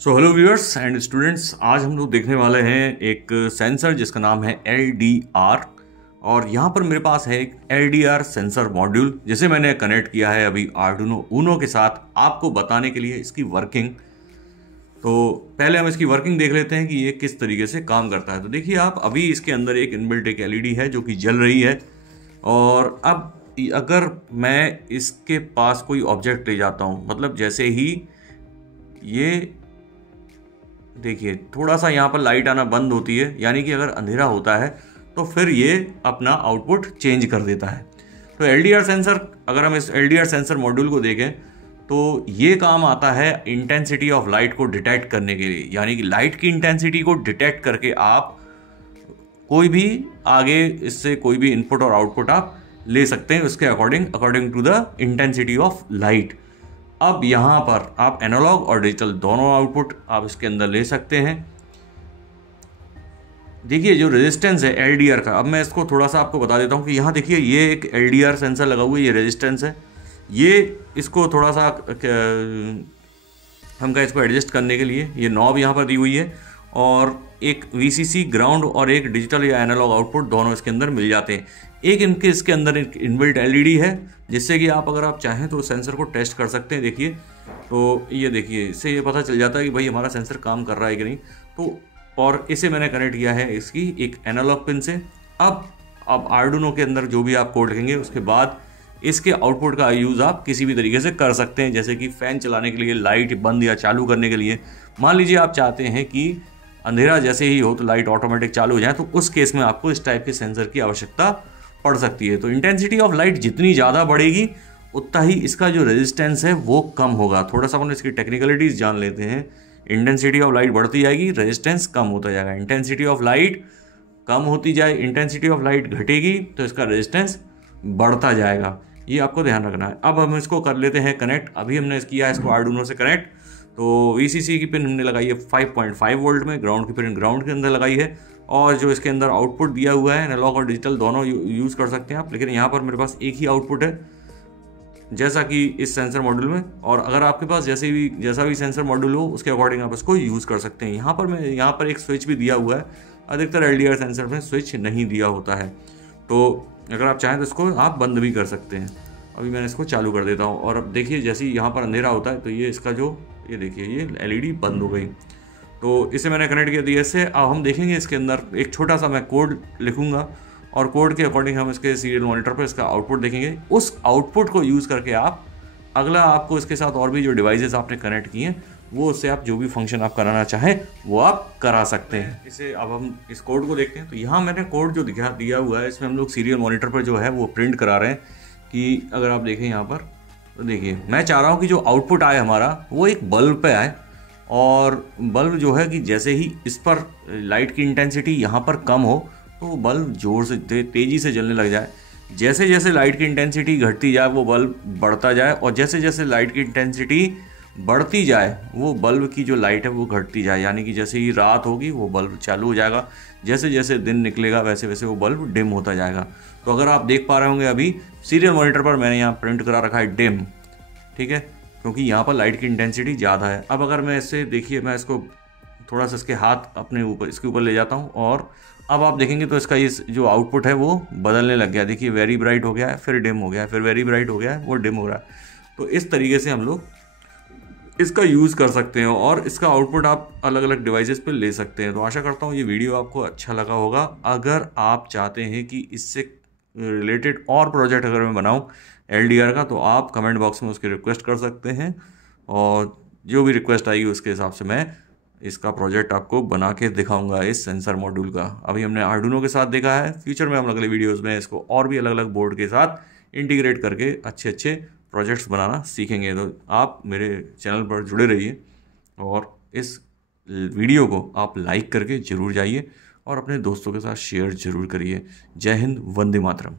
So hello viewers and students, आज हम लोग देखने वाले हैं एक सेंसर जिसका नाम है LDR। और यहाँ पर मेरे पास है एक LDR सेंसर मॉड्यूल जिसे मैंने कनेक्ट किया है अभी आर्डुइनो ऊनो के साथ आपको बताने के लिए इसकी वर्किंग। तो पहले हम इसकी वर्किंग देख लेते हैं कि ये किस तरीके से काम करता है। तो देखिए आप, अभी इसके अंदर एक इनबिल्ट एक LED है जो कि जल रही है। और अब अगर मैं इसके पास कोई ऑब्जेक्ट ले जाता हूँ, मतलब जैसे ही ये देखिए थोड़ा सा यहाँ पर लाइट आना बंद होती है, यानी कि अगर अंधेरा होता है तो फिर ये अपना आउटपुट चेंज कर देता है। तो LDR सेंसर, अगर हम इस LDR सेंसर मॉड्यूल को देखें तो ये काम आता है इंटेंसिटी ऑफ लाइट को डिटेक्ट करने के लिए, यानी कि लाइट की इंटेंसिटी को डिटेक्ट करके आप कोई भी आगे इससे कोई भी इनपुट और आउटपुट आप ले सकते हैं उसके according to the intensity of light. अब यहाँ पर आप एनालॉग और डिजिटल दोनों आउटपुट आप इसके अंदर ले सकते हैं। देखिए जो रेजिस्टेंस है LDR का, अब मैं इसको थोड़ा सा आपको बता देता हूँ कि यहाँ देखिए ये एक LDR सेंसर लगा हुआ है, ये रेजिस्टेंस है। ये इसको थोड़ा सा हमका इसको एडजस्ट करने के लिए ये नॉब यहाँ पर दी हुई है, और एक VCC ग्राउंड और एक डिजिटल या एनालॉग आउटपुट दोनों इसके अंदर मिल जाते हैं। एक इनके इसके अंदर एक इनबिल्ट LED है जिससे कि आप अगर आप चाहें तो सेंसर को टेस्ट कर सकते हैं। देखिए तो ये देखिए, इससे ये पता चल जाता है कि भाई हमारा सेंसर काम कर रहा है कि नहीं। तो और इसे मैंने कनेक्ट किया है इसकी एक एनालॉग पिन से। अब आर्डुइनो के अंदर जो भी आप कोड लिखेंगे उसके बाद इसके आउटपुट का यूज़ आप किसी भी तरीके से कर सकते हैं, जैसे कि फ़ैन चलाने के लिए, लाइट बंद या चालू करने के लिए। मान लीजिए आप चाहते हैं कि अंधेरा जैसे ही हो तो लाइट ऑटोमेटिक चालू हो जाए, तो उस केस में आपको इस टाइप के सेंसर की आवश्यकता पड़ सकती है। तो इंटेंसिटी ऑफ लाइट जितनी ज़्यादा बढ़ेगी उतना ही इसका जो रेजिस्टेंस है वो कम होगा। थोड़ा सा अपन इसकी टेक्निकलिटीज़ जान लेते हैं। इंटेंसिटी ऑफ लाइट बढ़ती जाएगी, रेजिस्टेंस कम होता जाएगा। इंटेंसिटी ऑफ लाइट कम होती जाए, इंटेंसिटी ऑफ लाइट घटेगी तो इसका रेजिस्टेंस बढ़ता जाएगा। ये आपको ध्यान रखना है। अब हम इसको कर लेते हैं कनेक्ट। अभी हमने किया है इसको आर्डुइनो से कनेक्ट। तो VCC की पिन हमने लगाई है 5.5 वोल्ट में, ग्राउंड की पिन ग्राउंड के अंदर लगाई है, और जो इसके अंदर आउटपुट दिया हुआ है एनालॉग और डिजिटल दोनों यूज़ कर सकते हैं आप। लेकिन यहाँ पर मेरे पास एक ही आउटपुट है जैसा कि इस सेंसर मॉड्यूल में, और अगर आपके पास जैसा भी सेंसर मॉड्यूल हो उसके अकॉर्डिंग आप इसको यूज़ कर सकते हैं। यहाँ पर एक स्विच भी दिया हुआ है। अधिकतर LDR सेंसर में स्विच नहीं दिया होता है, तो अगर आप चाहें तो इसको आप बंद भी कर सकते हैं। अभी मैंने इसको चालू कर देता हूँ, और अब देखिए जैसे ही यहाँ पर अंधेरा होता है तो ये इसका जो ये देखिए ये LED बंद हो गई। तो इसे मैंने कनेक्ट किया दिया से। अब हम देखेंगे इसके अंदर एक छोटा सा मैं कोड लिखूंगा, और कोड के अकॉर्डिंग हम इसके सीरियल मॉनिटर पर इसका आउटपुट देखेंगे। उस आउटपुट को यूज़ करके आप अगला आपको इसके साथ और भी जो डिवाइसेस आपने कनेक्ट किए हैं वो उससे आप जो भी फंक्शन आप कराना चाहें वो आप करा सकते हैं। इसे अब हम इस कोड को देखते हैं। तो यहाँ मैंने कोड जो दिया हुआ है इसमें हम लोग सीरियल मॉनिटर पर जो है वो प्रिंट करा रहे हैं कि अगर आप देखें यहाँ पर तो देखिए मैं चाह रहा हूँ कि जो आउटपुट आए हमारा वो एक बल्ब पे आए, और बल्ब जो है कि जैसे ही इस पर लाइट की इंटेंसिटी यहाँ पर कम हो तो बल्ब जोर से तेज़ी से जलने लग जाए। जैसे जैसे लाइट की इंटेंसिटी घटती जाए वो बल्ब बढ़ता जाए, और जैसे जैसे लाइट की इंटेंसिटी बढ़ती जाए वो बल्ब की जो लाइट है वो घटती जाए। यानी कि जैसे ही रात होगी वो बल्ब चालू हो जाएगा, जैसे जैसे दिन निकलेगा वैसे वैसे वो बल्ब डिम होता जाएगा। तो अगर आप देख पा रहे होंगे अभी सीरियल मॉनिटर पर मैंने यहाँ प्रिंट करा रखा है डिम, ठीक है, क्योंकि यहाँ पर लाइट की इंटेंसिटी ज़्यादा है। अब अगर मैं इससे देखिए मैं इसको थोड़ा सा इसके हाथ अपने ऊपर इसके ऊपर ले जाता हूँ, और अब आप देखेंगे तो इसका ये जो आउटपुट है वो बदलने लग गया। देखिए वेरी ब्राइट हो गया है, फिर डिम हो गया है, फिर वेरी ब्राइट हो गया है, वो डिम हो रहा है। तो इस तरीके से हम लोग इसका यूज़ कर सकते हैं, और इसका आउटपुट आप अलग अलग डिवाइसेस पे ले सकते हैं। तो आशा करता हूँ ये वीडियो आपको अच्छा लगा होगा। अगर आप चाहते हैं कि इससे रिलेटेड और प्रोजेक्ट अगर मैं बनाऊँ LDR का, तो आप कमेंट बॉक्स में उसकी रिक्वेस्ट कर सकते हैं, और जो भी रिक्वेस्ट आएगी उसके हिसाब से मैं इसका प्रोजेक्ट आपको बना के दिखाऊंगा इस सेंसर मॉड्यूल का। अभी हमने आर्डुइनो के साथ देखा है, फ्यूचर में हम अगले वीडियोज़ में इसको और भी अलग अलग बोर्ड के साथ इंटीग्रेट करके अच्छे अच्छे प्रोजेक्ट्स बनाना सीखेंगे। तो आप मेरे चैनल पर जुड़े रहिए, और इस वीडियो को आप लाइक करके ज़रूर जाइए, और अपने दोस्तों के साथ शेयर ज़रूर करिए। जय हिंद, वंदे मातरम।